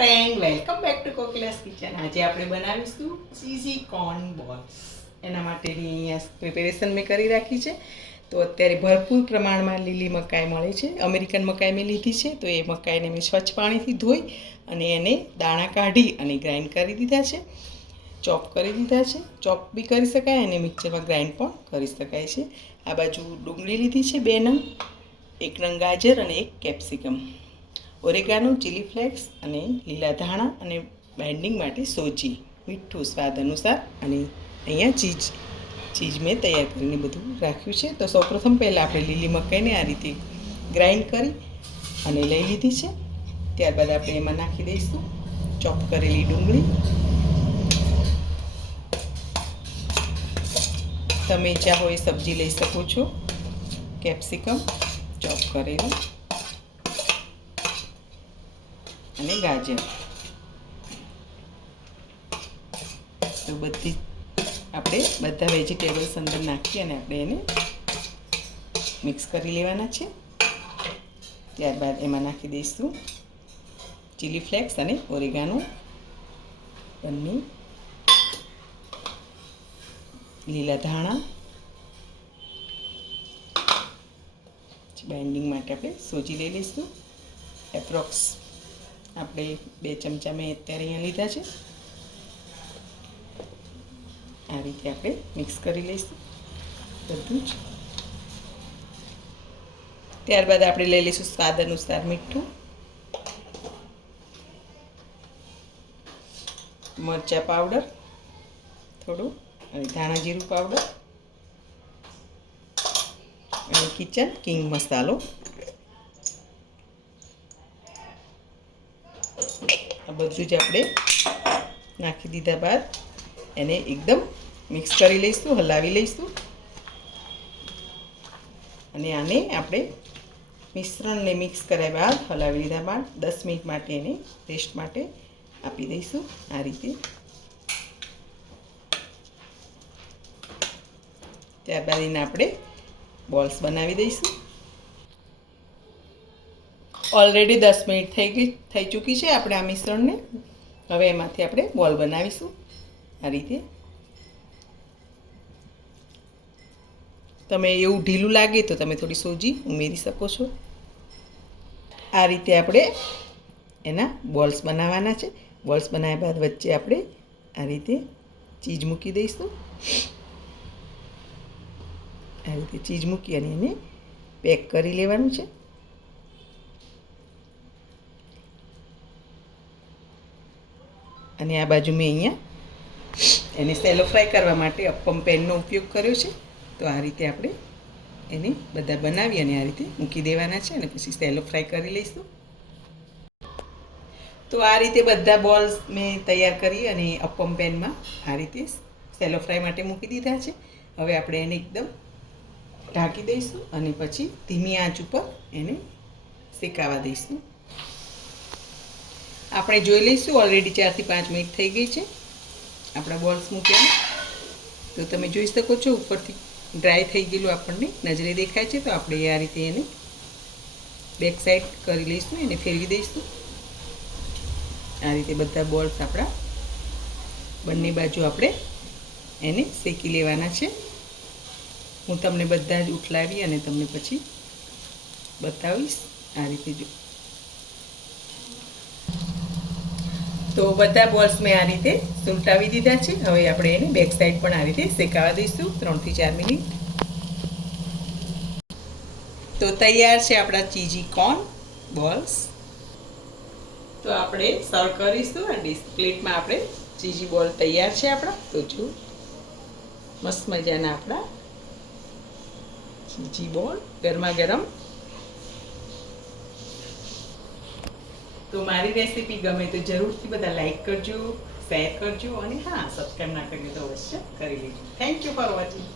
Friend welcome back to Kokila's kitchen આજે આપણે બનાવીશું ચીઝી કોર્ન બોલ્સ એના માટેની અહીંયા પ્રિપેરેશન મેં કરી રાખી છે. તો અત્યારે ભરપૂર પ્રમાણમાં લીલી મકાઈ મળે છે. અમેરિકન મકાઈ મેં લીધી છે. તો એ મકાઈને મેં સ્વચ્છ પાણીથી ધોઈ અને એને દાણા કાઢી અને ગ્રાઇન્ડ કરી દીધા છે. ચોપ કરી દીધા છે. ચોપ બી કરી શકાય અને મિક્સરમાં ગ્રાઇન્ડ પણ કરી શકાય છે. આ બાજુ ડુંગળી લીધી છે બે નંગ, એક નંગ ગાજર અને એક કેપ્સિકમ ઓરેગાનો ચીલી ફ્લેક્સ અને લીલા ધાણા અને બાઇન્ડિંગ માટે સોજી, મીઠું સ્વાદ અનુસાર અને અહીંયા ચીજ ચીઝ મેં તૈયાર કરીને બધું રાખ્યું છે. તો સૌપ્રથમ પહેલાં આપણે લીલી મકાઈને આ રીતે ગ્રાઇન્ડ કરી અને લઈ લીધી છે. ત્યારબાદ આપણે એમાં નાખી દઈશું ચોપ કરેલી ડુંગળી. તમે ચાહો એ સબ્જી લઈ શકો છો. કેપ્સિકમ ચોપ કરેલું. અને ગાજર. તો બધી આપણે બધા વેજીટેબલ્સ અંદર નાખી અને આપણે એને મિક્સ કરી લેવાના છે. ત્યારબાદ એમાં નાખી દઈશું ચીલી ફ્લેક્સ અને ઓરેગાનો બંને લીલા ધાણા. બાઇન્ડિંગ માટે આપણે સોજી લઈ લઈશું. એપ્રોક્સ આપણે બે ચમચા મેં અત્યારે અહીંયા લીધા છે. આ રીતે આપણે મિક્સ કરી લઈશું બધું જ. ત્યારબાદ આપણે લઈ લઈશું સ્વાદ અનુસાર મીઠું. મરચાં પાવડર, થોડું, અને ધાણા જીરું પાવડર, અને કિચન કિંગ મસાલો. આ બધું જ આપણે નાખી દીધા બાદ એને એકદમ મિક્સ કરી લઈશું, હલાવી લઈશું. અને આને આપણે મિશ્રણને મિક્સ કર્યા બાદ હલાવી લીધા બાદ દસ મિનિટ માટે એને રેસ્ટ માટે આપી દઈશું આ રીતે. ત્યારબાદ એને આપણે બોલ્સ બનાવી દઈશું. ઓલરેડી દસ મિનિટ થઈ ગઈ, થઈ ચૂકી છે આપણે આ મિશ્રણને. હવે એમાંથી આપણે બોલ બનાવીશું. આ રીતે. તમે એવું ઢીલું લાગે તો તમે થોડી સોજી ઉમેરી શકો છો. આ રીતે આપણે એના બોલ્સ બનાવવાના છે. બોલ્સ બનાવ્યા બાદ વચ્ચે આપણે આ રીતે ચીજ મૂકી દઈશું. આ રીતે ચીજ મૂકી અને એને પેક કરી લેવાનું છે. અને આ બાજુ મેં અહીંયા એને સેલો ફ્રાય કરવા માટે અપ્પમ પેનનો ઉપયોગ કર્યો છે. તો આ રીતે આપણે એને બધા બનાવી અને આ રીતે મૂકી દેવાના છે અને પછી સેલો ફ્રાય કરી લઈશું. તો આ રીતે બધા બોલ્સ મેં તૈયાર કરી અને અપ્પમ પેનમાં આ રીતે સેલો ફ્રાય માટે મૂકી દીધા છે. હવે આપણે એને એકદમ ઢાંકી દઈશું અને પછી ધીમી આંચ ઉપર એને શેકાવા દઈશું. આપણે જોઈ લઈશું. ઓલરેડી ચારથી પાંચ મિનિટ થઈ ગઈ છે. આપણા બોલ્સ મૂક્યા તો તમે જોઈ શકો છો, ઉપરથી ડ્રાય થઈ ગયેલું આપણને. નજરે દેખાય છે, તો આપણે આ રીતે એને બેક સાઈડ કરી લઈશું એને ફેરવી દઈશું. આ રીતે બધા બોલ્સ આપણા બંને બાજુ આપણે એને શેકી લેવાના છે. હું તમને બધા જ ઉઠલાવી અને તમને પછી બતાવીશ આ રીતે જો. તો બધા બોલ્સ આ રીતે સુલટાવી દીધા છે. હવે આપણે એને બેક સાઈડ પણ આ રીતે શેકાવા દઈશું. ત્રણથી ચાર મિનિટ. તો તૈયાર છે આપણા ચીઝી કોર્ન બોલ્સ. તો આપણે સર્વ કરીશું અને પ્લેટમાં આપણે ચીઝી બોલ તૈયાર છે આપણા. તો જો, મસ્ત મજાના આપણા ચીઝી બોલ ગરમા ગરમ તો મારી રેસીપી ગમે તો જરૂરથી બધા લાઈક કરજો શેર કરજો અને હા સબસ્ક્રાઈબ ના કર્યું તો અવશ્ય કરી લેજો. Thank you for watching